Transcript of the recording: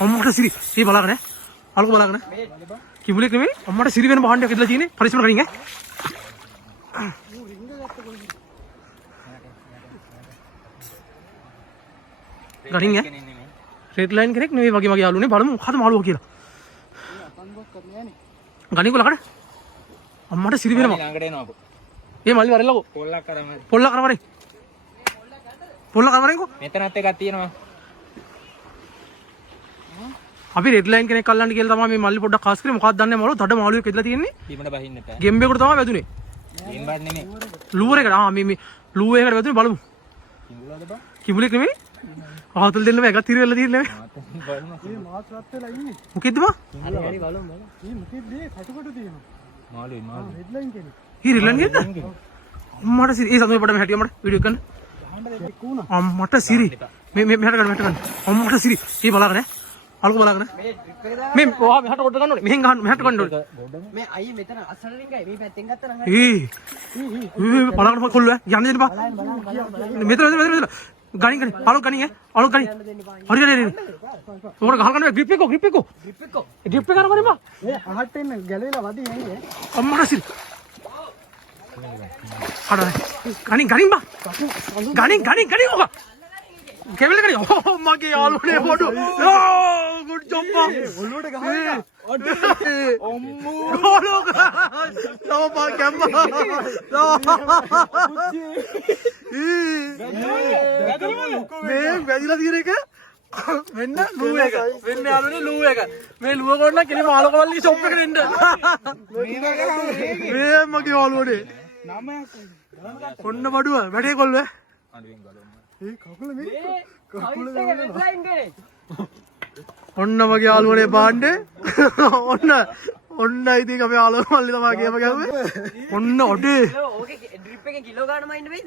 අම්මට සිරි ඒ බලාගෙන අලුක බලාගෙන කිඹුලෙක් නෙමෙයි අම්මට සිරි වෙන භාණ්ඩයක් ඉදලා තියෙන්නේ පරිස්සම කරින් ගණින් රෙඩ් ලයින් කෙනෙක් නෙමෙයි වගේ මගේ යාළුවනේ බලමු මොකද මාළුවා කියලා ගණින් කොලකට අම්මට සිරි වෙනවා ළඟට එනවාකෝ ඒ මල්ලි වරෙල්ලකෝ පොල්ලක් කරවරේ මෙතනත් එකක් තියෙනවා අපි රෙඩ් ලයින් කෙනෙක් අල්ලන්න කියලා තමයි මේ මල්ලි පොඩ්ඩක් කාස් කරේ මොකක්ද දන්නේ නැහැ මලෝ තඩ මාළුවෙක් ඉදලා තියෙන්නේ බීමට බහින්න එපා ගෙම්බෙකුට තමයි වැදුනේ ගෙම්බක් නෙමෙයි ලූවර එකට මේ ලූව එකකට වැදුනේ බලමු කිඹුලාද බා කිඹුලෙක් නෙමෙයි ආතල් දෙන්න බෑ එකක් තිර වෙලා තියෙන්නේ මේ මාස් රත් වෙලා ඉන්නේ මොකෙද්ද බා හරි බලමු මේ මොකෙද්ද කටුකොට තියෙනවා මාළුවේ රෙඩ් ලයින් කෙනෙක් රෙඩ් ලයින් කෙනෙක් අම්මට සිරි ඒ සතුේ පඩ හැටිය මට වීඩියෝ කරන්න අම්මට සිරි මේ මෙහාට ගන්න අම්මට සිරි ඒ බලාගෙන අලුක බලාගෙන මේ ඔයා මෙහාට කොට ගන්න ඕනේ මෙහෙන් ගන්න මෙහාට ගන්න ඕනේ මේ අයියේ මෙතන අස්සන රින්ගයි මේ පැත්තෙන් ගත්තා නම් බලාගෙන කොල්ලෝ යන්න දෙන්න බා මෙතන ගණින් අලුක ගණින් අලුක ගණින් හරි හරි උඹට ගහල් ගන්න ග්‍රිප් එක කරගෙන බා මේ අහට එන්න ගැලවිලා වදී නේද අම්මට සිරි ගණින් බා ගණින් ඔක කෙවිල ගණින් ඕ මගේ යාළුවනේ පොඩු ගුඩ් ජොබ් බා ඔළුවට ගහලා අම්මෝ ගෝලෝක බා කැම්මා මේ වැදිලා තියෙන එක මෙන්න ලූ එක මෙන්න යාළුවනේ ලූ එක මේ ලූව කොන්න කෙලිම ආලෝකවල්ලි ෂොප් එකට එන්න මේ මගේ යාළුවනේ ඔන්න බඩුව වැඩේ කොල්ල ඔන්න මගේ යාළුවනේ බාණ්ඩේ ඔන්න ඉතින් අපේ යාළුවෝ මල්ලි තමයි ගේම ගැහුවේ ඔන්න ඔඩේ ඕකේ ඩ්‍රිප් එකේ කිලෝ ගන්න මයින්ඩ් වෙයිද